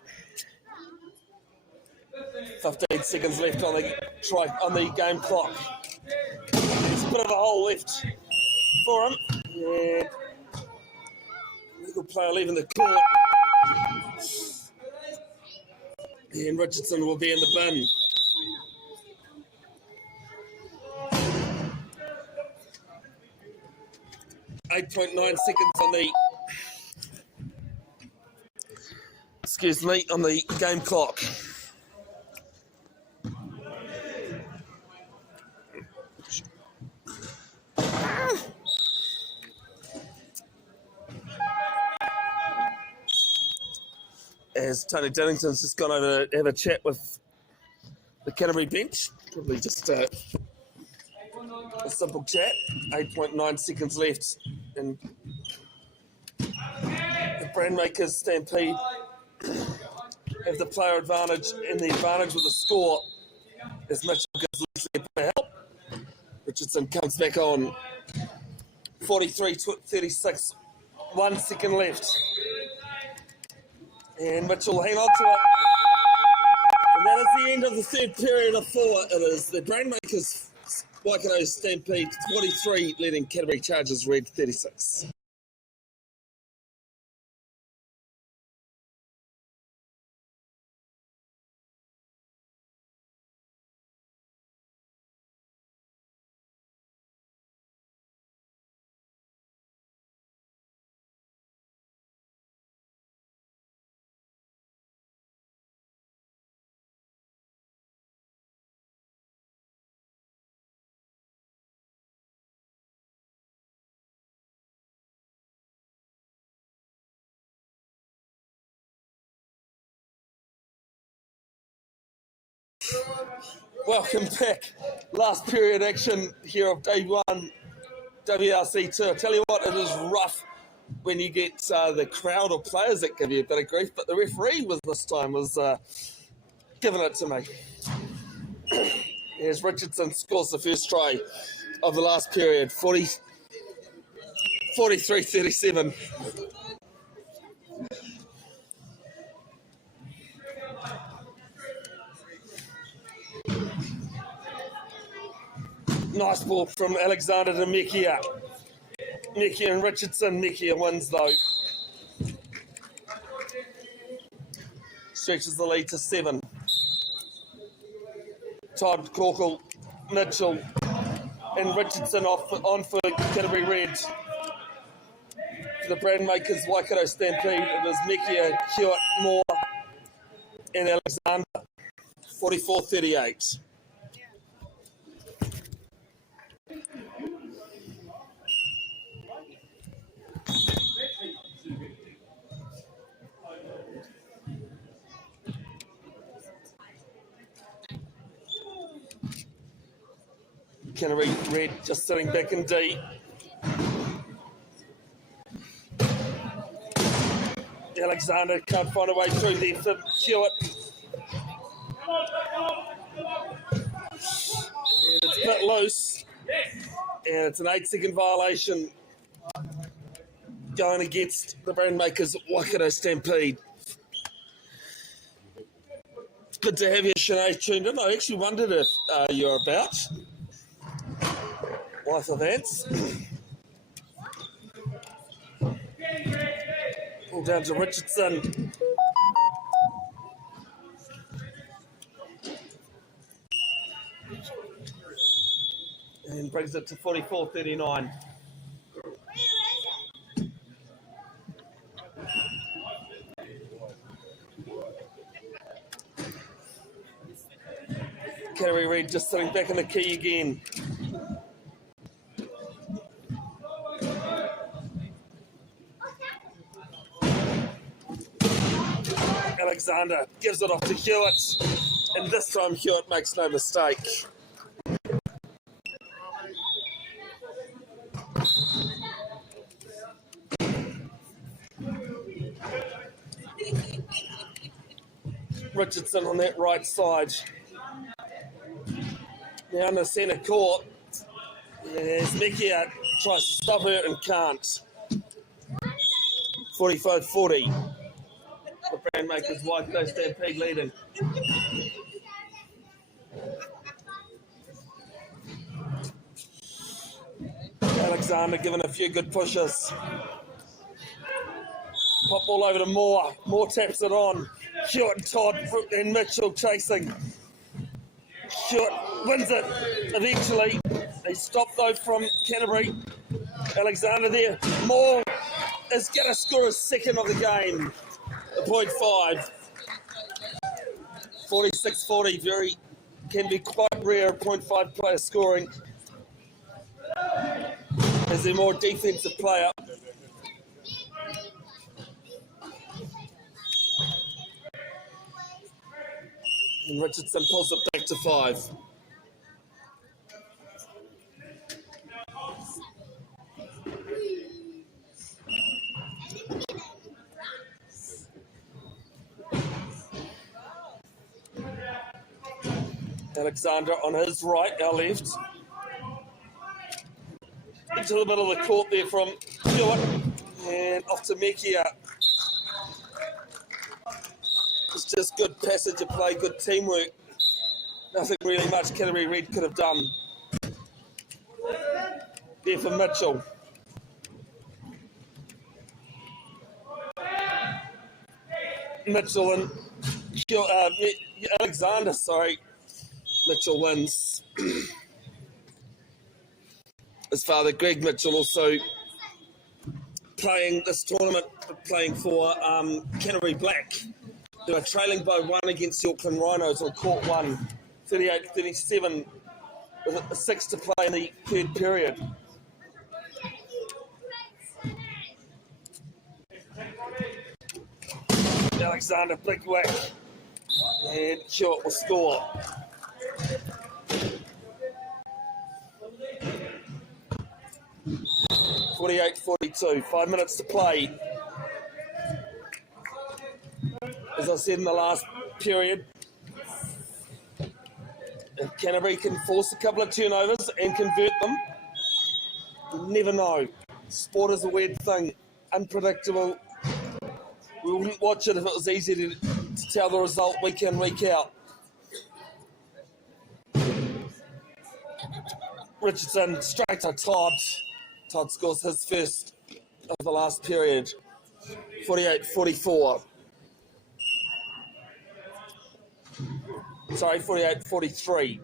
15 seconds left on the game clock. There's a bit of a hole left for him. And legal player leaving the court. And Richardson will be in the bin. .9 seconds on the on the game clock. As Tony Jenkinson's just gone over to have a chat with the Canterbury bench, probably just a simple chat. 8.9 seconds left, and the Brandmakers Stampede have the player advantage and the advantage with the score as Mitchell gives Leslie a bit of help. Richardson comes back on. 43-36, 1 second left. And Mitchell hang on to it. And that is the end of the third period of 4. It is the Brainmakers Waikato Stampede 43 leading Canterbury Chargers Red 36. Welcome back. Last period action here of day 1, WRC 2. I tell you what, it is rough when you get the crowd of players that give you a bit of grief, but the referee was giving it to me. As Richardson scores the first try of the last period, 43-37. Nice ball from Alexander to Mekia. Mekia and Richardson. Mekia wins though. Stretches the lead to 7. Todd, Corkle, Mitchell and Richardson on for Canterbury Red. For the Brandmakers Waikato Stampede, it is Mekia, Hewitt, Moore and Alexander. 44-38. Canterbury Red just sitting back in D. Alexander can't find a way through there for Hewitt. And it's a bit loose. And it's an 8-second violation going against the Brandmakers Waikato Stampede. It's good to have you, Sinead, tuned in. I actually wondered if you're about. Wife of Ants. Pull down to Richardson. And brings it to 44-39. Canterbury Red just sitting back in the key again. Alexander gives it off to Hewitt, and this time Hewitt makes no mistake. Richardson on that right side. Now in the centre court, as Mekia tries to stop her and can't. 45-40. The Brandmakers Waikato Stampede leading. Alexander giving a few good pushes. Pop all over to Moore. Moore taps it on. Hewitt and Todd and Mitchell chasing. Hewitt wins it eventually. He stopped though from Canterbury. Alexander there. Moore is going to score his second of the game. The .5. 46-40. Can be quite rare. .5 player scoring. As a more defensive player. And Richardson pulls it back to 5. Alexander on his right, our left. Into the middle of the court there from Hewitt. And off to Mekia. It's just good passage of play, good teamwork. Nothing really much Canterbury Red could have done. There for Mitchell. Mitchell and Alexander, sorry. Mitchell wins. His father, Greg Mitchell, also playing this tournament, playing for Canterbury Black. They are trailing by 1 against the Auckland Rhinos on court 1, 38-37, with 6 to play in the third period. Alexander, big whack, and Hewitt will score. (48-42), 5 minutes to play. As I said in the last period, If Canterbury can force a couple of turnovers and convert them, you never know. Sport is a weird thing, unpredictable. We wouldn't watch it if it was easy to tell the result week in, week out. Richardson straight to Todd. Todd scores his first of the last period, 48-44. Sorry, 48-43.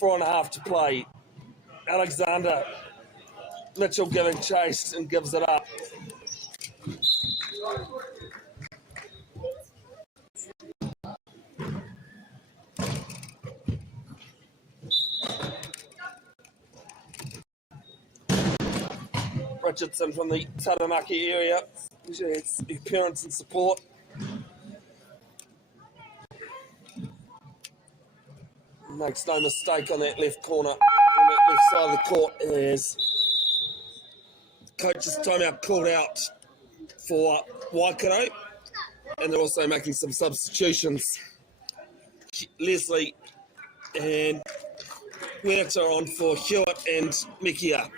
4.5 to play. Alexander Mitchell giving chase and gives it up. Richardson from the Taranaki area. It's his parents and support. Makes no mistake on that left corner, on that left side of the court. There's coach's timeout called out for Waikato, and they're also making some substitutions. Leslie and Wellington are on for Hewitt and Mikia.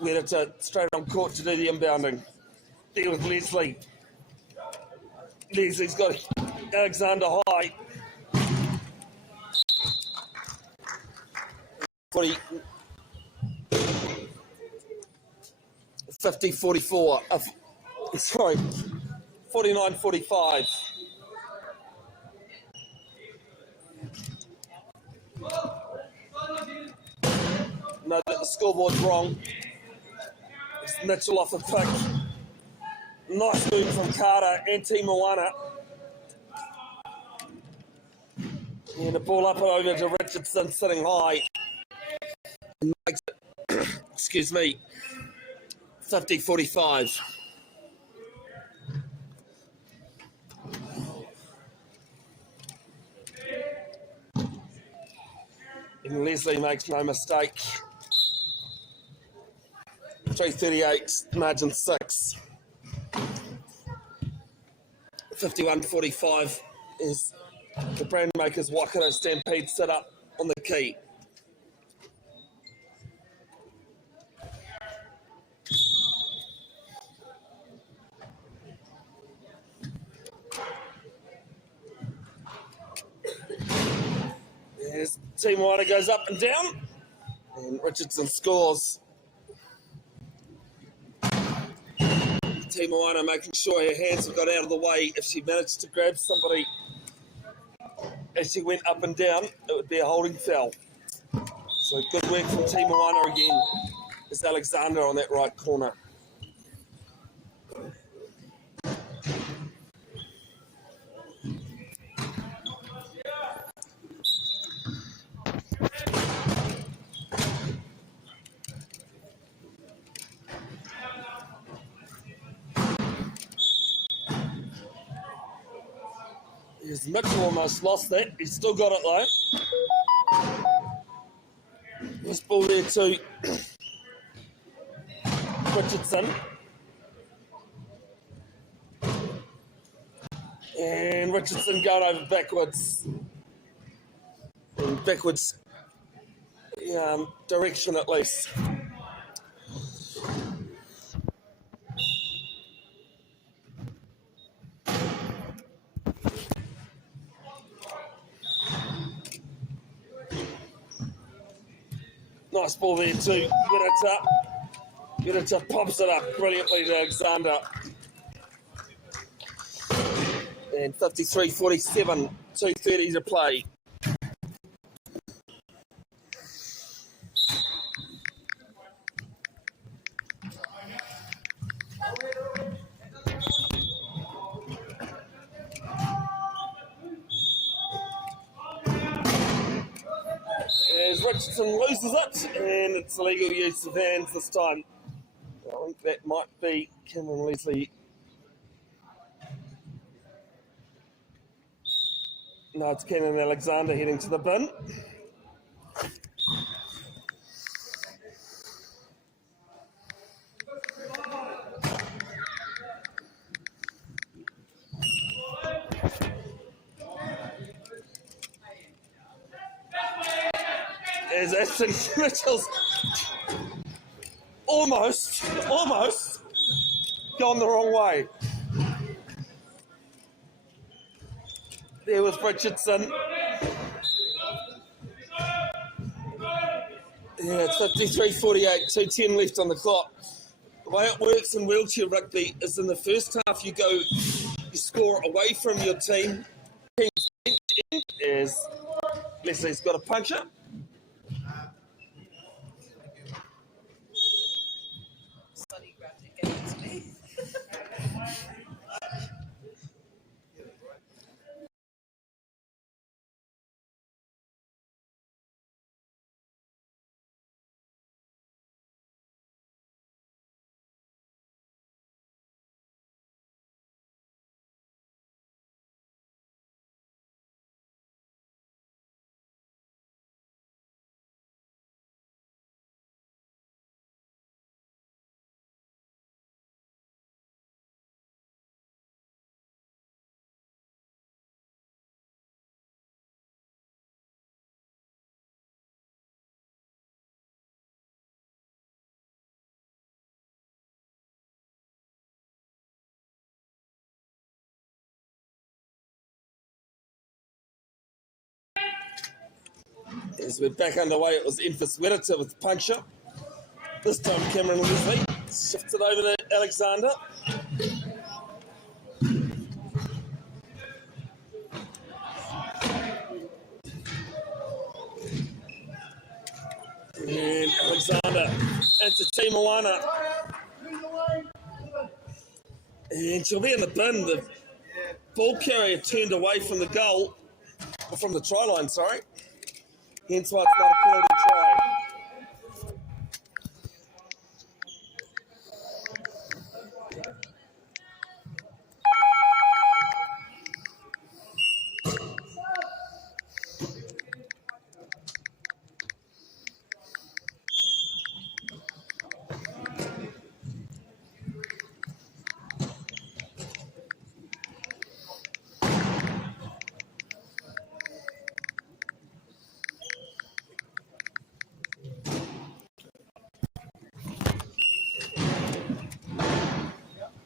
Wellington straight on court to do the inbounding. There with Leslie. Leslie's got Alexander high. 50-44. Sorry, 49-45. No, the scoreboard's wrong. It's Mitchell off a pick. Nice move from Carter and Moana. And the ball up and over to Richardson sitting high. And makes it, excuse me, 50-45. And Leslie makes no mistake. 3:38, margin 6. 51-45 is the Brandmakers Waikato Stampede set up on the key. As Team Water goes up and down, and Richardson scores. Team Moana making sure her hands have got out of the way. If she managed to grab somebody as she went up and down, it would be a holding foul. So good work from Team Moana again. There's Alexander on that right corner. Mitchell almost lost that. He's still got it though. This ball there to Richardson. And Richardson going over backwards. In backwards direction at least. Nice ball there too. Unita pops it up brilliantly to Alexander. And 53-47, 2:30 to play. As Richardson loses it, and it's illegal use of hands this time. I think that might be Cameron Leslie. Now it's Ken and Alexander heading to the bin. As Ashton Mitchell's almost gone the wrong way. There was Richardson. Yeah, it's 53-48, 2:10 left on the clock. The way it works in wheelchair rugby is in the first half you score away from your team. Team's bench end is Leslie's got a puncher. As we're back underway, it was Enfys Wedita with the puncture. This time Cameron Leslie shifted over to Alexander. And Alexander into Moana. And she'll be in the bin. The ball carrier turned away from the goal, or from the try line, sorry. Hence why it's not a penalty try.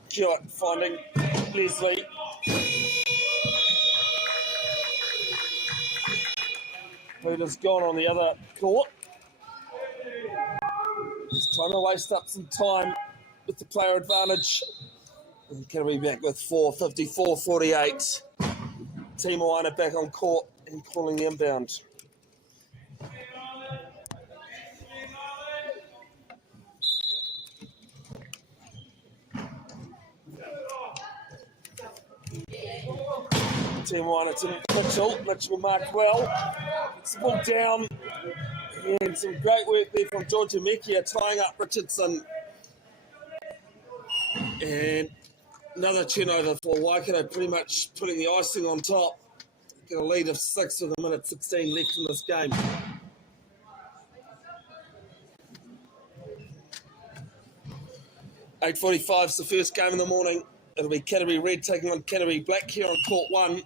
Stewart finding Leslie. Peter's gone on the other court. He's trying to waste up some time with the player advantage. And Canterbury back with 54-48. Moana back on court and calling the inbound. Moana to Mitchell. Mitchell marked well. It's pulled down. And some great work there from Georgia Mekia tying up Richardson. And another turnover for Waikato, pretty much putting the icing on top. Get a lead of 6 with a minute 16 left in this game. $8:45 is the first game in the morning. It'll be Canterbury Red taking on Canterbury Black here on court 1.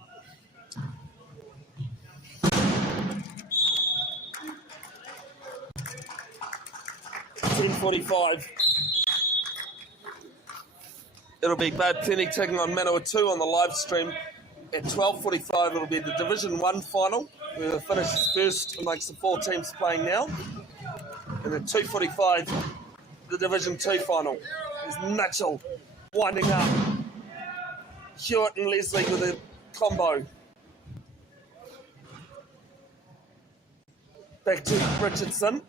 $10:45. It'll be Bad Plenty taking on Manawatu on the live stream. At 12:45, it'll be the Division 1 final, where the finishes first amongst the 4 teams playing now. And at 2:45, the Division 2 final. There's Mitchell winding up. Hewitt and Leslie with a combo. Back to Richardson.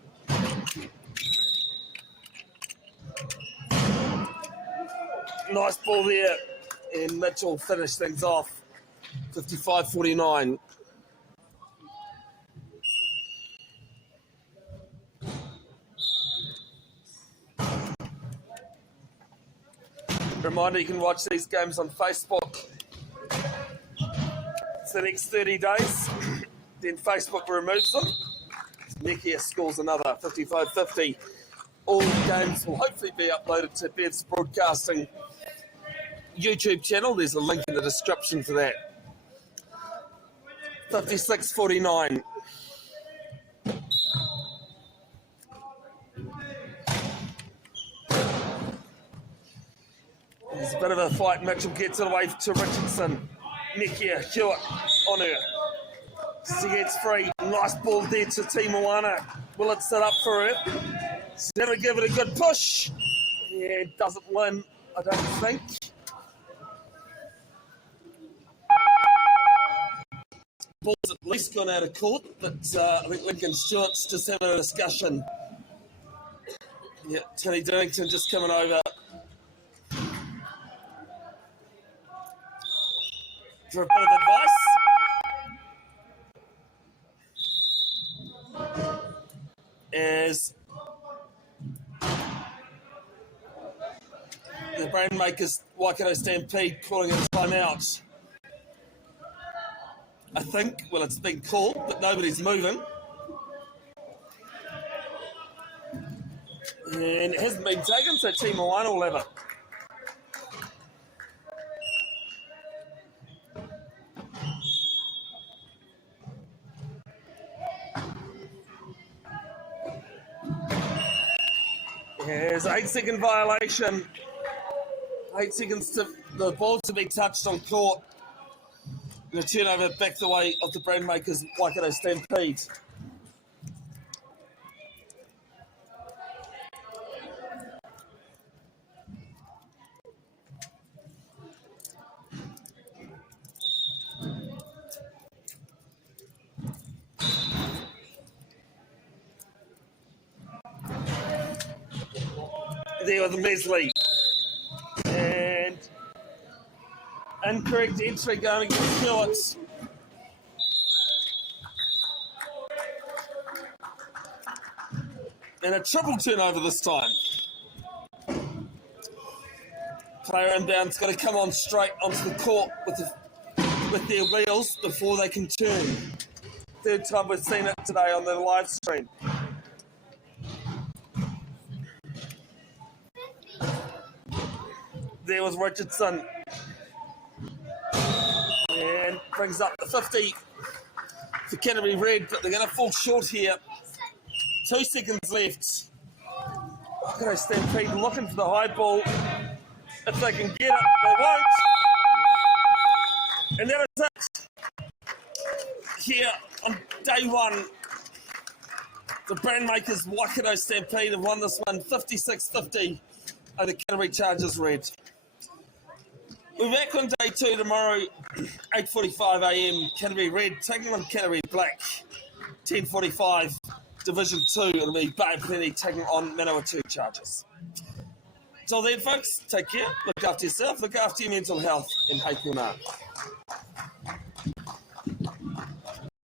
Nice ball there, and Mitchell finished things off. 55-49. Reminder, you can watch these games on Facebook. the next 30 days. Then Facebook removes them. Nekia scores another 55-50. All games will hopefully be uploaded to Bev's Broadcasting YouTube channel. There's a link in the description for that. 56-49. There's a bit of a fight. Mitchell gets it away to Richardson. Nekia, Hewitt on her. She gets free. Nice ball there to Timuana. Will it set up for her? She's never give it a good push. Yeah, doesn't win, I don't think. Ball's at least gone out of court, but I think Lincoln Stewart's just having a discussion. Yeah, Tilly Durrington just coming over for a bit of advice. As the Brainmakers Waikato Stampede calling a timeout. I think, well, it's been called, but nobody's moving. And it hasn't been taken, so Team Moana will have it. There's an 8-second violation. 8 seconds to the ball to be touched on court. And a turnover back the way of the Brainmakers Waikato Stampede. There with Leslie. And incorrect entry going against Hewitt. And a triple turnover this time. Player inbound's going to come on straight onto the court with their wheels before they can turn. Third time we've seen it today on the live stream. There was Richardson. And brings up the 50 for Canterbury Red, but they're going to fall short here. 2 seconds left. Waikato Stampede looking for the high ball. If they can get it, they won't. And that is it. Here on day one, the Brandmakers Waikato Stampede have won this one 56-50 over Canterbury Chargers Red. We're back on day two tomorrow, 8:45 a.m. Canterbury Red taking on Canterbury Black. 10:45 Division 2. It'll be Bay Plenty taking on Manawatu Chargers. Till then, folks, take care, look after yourself, look after your mental health, and hey, kuna.